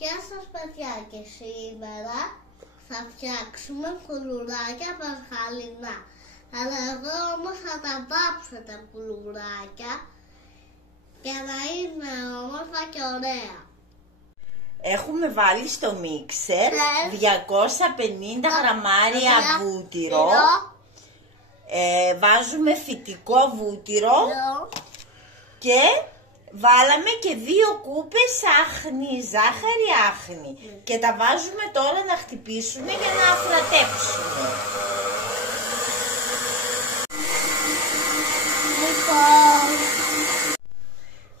Γεια σας παιδιά, και σήμερα θα φτιάξουμε κουλουράκια πασχαλινά. Αλλά εγώ όμως θα τα βάψω τα κουλουράκια για να είναι όμορφα και ωραία. Έχουμε βάλει στο μίξερ 250 γραμμάρια βούτυρο. Βάζουμε φυτικό βούτυρο και βάλαμε και 2 κούπες ζάχαρη άχνη και τα βάζουμε τώρα να χτυπήσουμε για να αφρατέψουμε.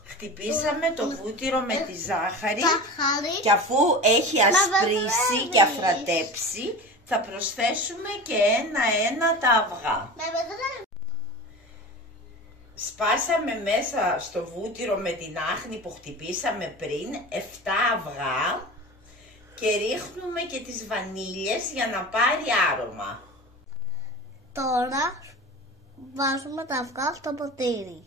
Χτυπήσαμε το βούτυρο με τη ζάχαρη και αφού έχει ασπρίσει και αφρατέψει θα προσθέσουμε και ένα-ένα τα αυγά. Σπάσαμε μέσα στο βούτυρο με την άχνη που χτυπήσαμε πριν 7 αυγά και ρίχνουμε και τις βανίλιες για να πάρει άρωμα. Τώρα βάζουμε τα αυγά στο ποτήρι.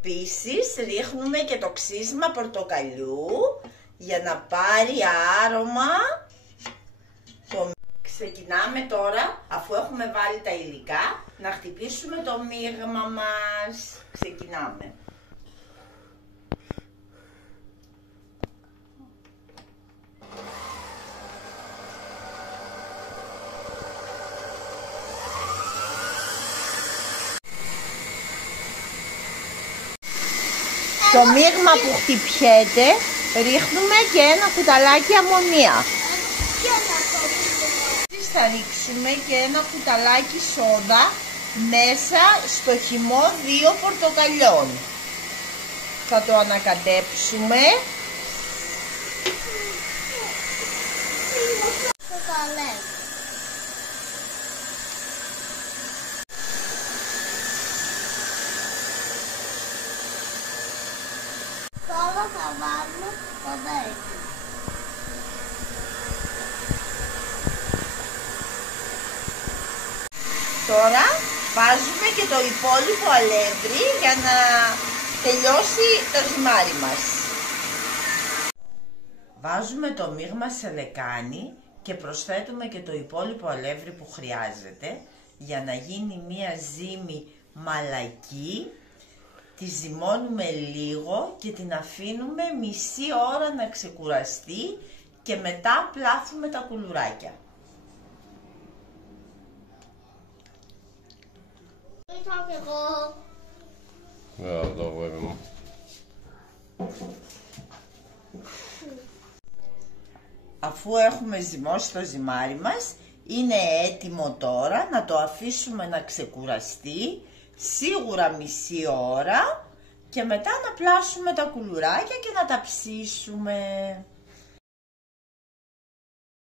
Επίσης ρίχνουμε και το ξύσμα πορτοκαλιού για να πάρει άρωμα. Ξεκινάμε τώρα, αφού έχουμε βάλει τα υλικά, να χτυπήσουμε το μείγμα μας. Ξεκινάμε. Στο μείγμα που χτυπιέται ρίχνουμε και ένα κουταλάκι αμμονία. Θα ρίξουμε και ένα κουταλάκι σόδα μέσα στο χυμό 2 πορτοκαλιών. Θα το ανακατέψουμε. Τώρα θα βάλουμε το δέρμα. Τώρα βάζουμε και το υπόλοιπο αλεύρι για να τελειώσει το ζυμάρι μας. Βάζουμε το μείγμα σε λεκάνη και προσθέτουμε και το υπόλοιπο αλεύρι που χρειάζεται για να γίνει μία ζύμη μαλακή. Τη ζυμώνουμε λίγο και την αφήνουμε μισή ώρα να ξεκουραστεί και μετά πλάθουμε τα κουλουράκια. Εδώ βέβαια μου. Αφού έχουμε ζυμώσει το ζυμάρι μας, είναι έτοιμο τώρα να το αφήσουμε να ξεκουραστεί σίγουρα μισή ώρα και μετά να πλάσουμε τα κουλουράκια και να τα ψήσουμε.